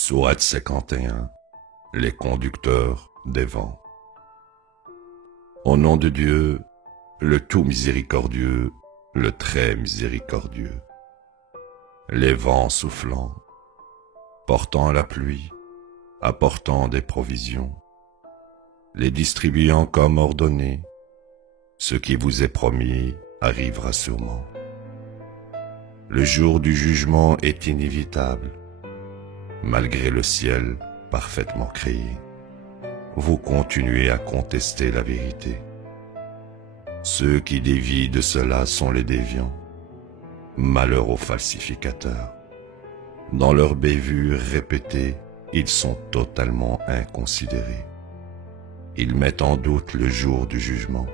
Sourate 51. Les conducteurs des vents. Au nom de Dieu, le tout miséricordieux, le très miséricordieux. Les vents soufflant, portant la pluie, apportant des provisions, les distribuant comme ordonné, ce qui vous est promis arrivera sûrement. Le jour du jugement est inévitable, malgré le ciel parfaitement créé. Vous continuez à contester la vérité. Ceux qui dévient de cela sont les déviants. Malheur aux falsificateurs. Dans leurs bévues répétées, ils sont totalement inconsidérés. Ils mettent en doute le jour du jugement,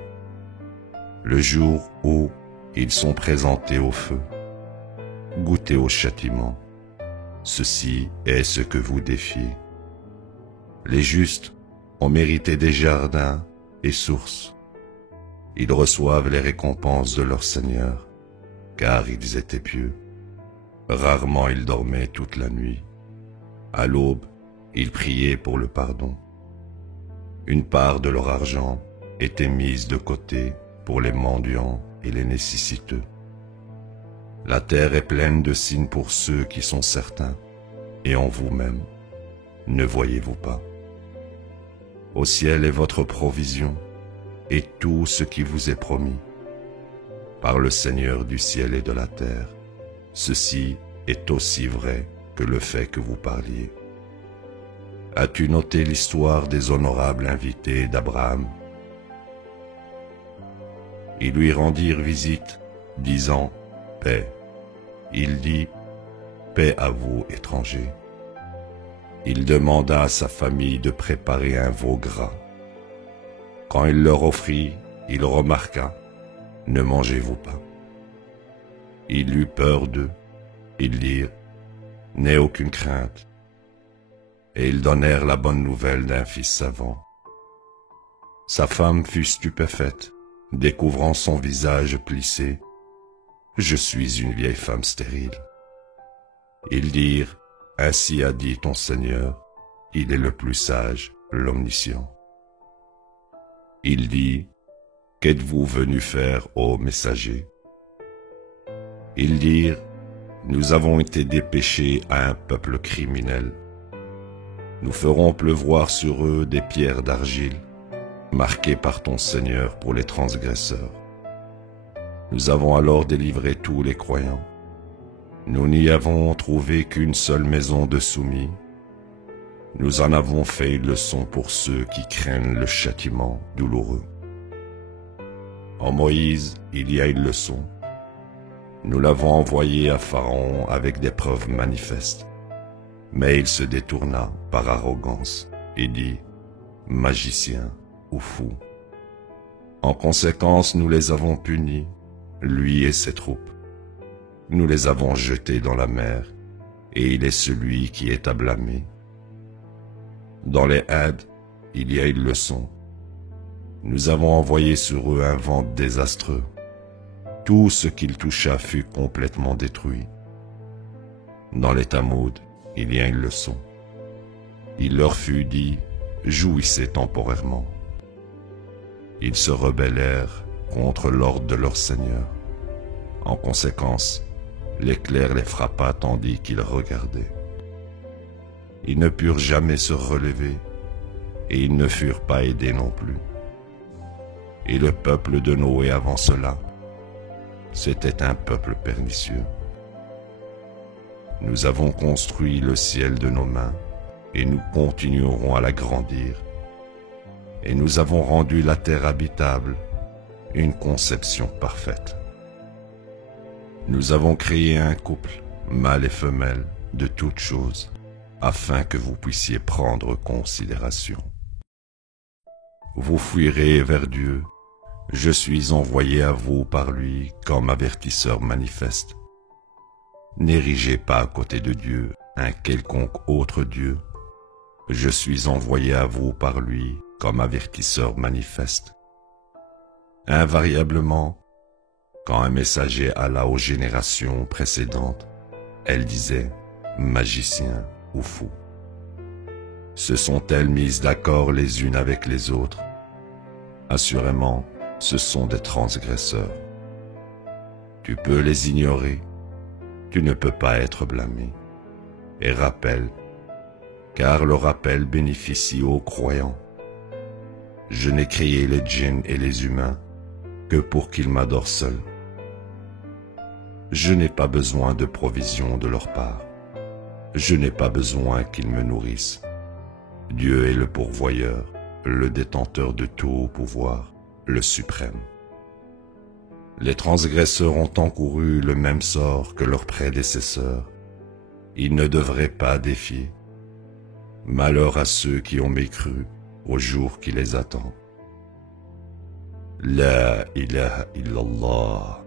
le jour où ils sont présentés au feu, goûtés au châtiment. Ceci est ce que vous défiez. Les justes ont mérité des jardins et sources. Ils reçoivent les récompenses de leur Seigneur, car ils étaient pieux. Rarement ils dormaient toute la nuit. À l'aube, ils priaient pour le pardon. Une part de leur argent était mise de côté pour les mendiants et les nécessiteux. La terre est pleine de signes pour ceux qui sont certains, et en vous-même, ne voyez-vous pas? Au ciel est votre provision, et tout ce qui vous est promis. Par le Seigneur du ciel et de la terre, ceci est aussi vrai que le fait que vous parliez. As-tu noté l'histoire des honorables invités d'Abraham? Ils lui rendirent visite, disant « Paix ». Il dit « Paix à vous, étrangers ». Il demanda à sa famille de préparer un veau gras. Quand il leur offrit, il remarqua « Ne mangez-vous pas ». Il eut peur d'eux. Ils dirent « N'aie aucune crainte ». Et ils donnèrent la bonne nouvelle d'un fils savant. Sa femme fut stupéfaite, découvrant son visage plissé. « Je suis une vieille femme stérile. » Ils dirent « Ainsi a dit ton Seigneur, il est le plus sage, l'omniscient. » Il dit « Qu'êtes-vous venu faire, ô messager ?» Ils dirent « Nous avons été dépêchés à un peuple criminel. Nous ferons pleuvoir sur eux des pierres d'argile, marquées par ton Seigneur pour les transgresseurs. » Nous avons alors délivré tous les croyants. Nous n'y avons trouvé qu'une seule maison de soumis. Nous en avons fait une leçon pour ceux qui craignent le châtiment douloureux. En Moïse, il y a une leçon. Nous l'avons envoyé à Pharaon avec des preuves manifestes. Mais il se détourna par arrogance et dit « Magicien ou fou ». En conséquence, nous les avons punis, lui et ses troupes. Nous les avons jetés dans la mer, et il est celui qui est à blâmer. Dans les Indes, il y a une leçon. Nous avons envoyé sur eux un vent désastreux. Tout ce qu'il toucha fut complètement détruit. Dans les Tamoud, il y a une leçon. Il leur fut dit, jouissez temporairement. Ils se rebellèrent contre l'ordre de leur Seigneur. En conséquence, l'éclair les frappa tandis qu'ils regardaient. Ils ne purent jamais se relever, et ils ne furent pas aidés non plus. Et le peuple de Noé avant cela, c'était un peuple pernicieux. Nous avons construit le ciel de nos mains, et nous continuerons à l'agrandir. Et nous avons rendu la terre habitable, une conception parfaite. Nous avons créé un couple, mâle et femelle, de toutes choses, afin que vous puissiez prendre considération. Vous fuirez vers Dieu, je suis envoyé à vous par lui comme avertisseur manifeste. N'érigez pas à côté de Dieu un quelconque autre Dieu. Je suis envoyé à vous par lui comme avertisseur manifeste. Invariablement, quand un messager alla aux générations précédentes, elle disait « magicien » ou « fou ». Se sont-elles mises d'accord les unes avec les autres? Assurément, ce sont des transgresseurs. Tu peux les ignorer, tu ne peux pas être blâmé. Et rappelle, car le rappel bénéficie aux croyants. Je n'ai créé les djinns et les humains que pour qu'ils m'adorent seuls. Je n'ai pas besoin de provisions de leur part. Je n'ai pas besoin qu'ils me nourrissent. Dieu est le pourvoyeur, le détenteur de tout pouvoir, le suprême. Les transgresseurs ont encouru le même sort que leurs prédécesseurs. Ils ne devraient pas défier. Malheur à ceux qui ont mécru au jour qui les attend. La ilaha illallah.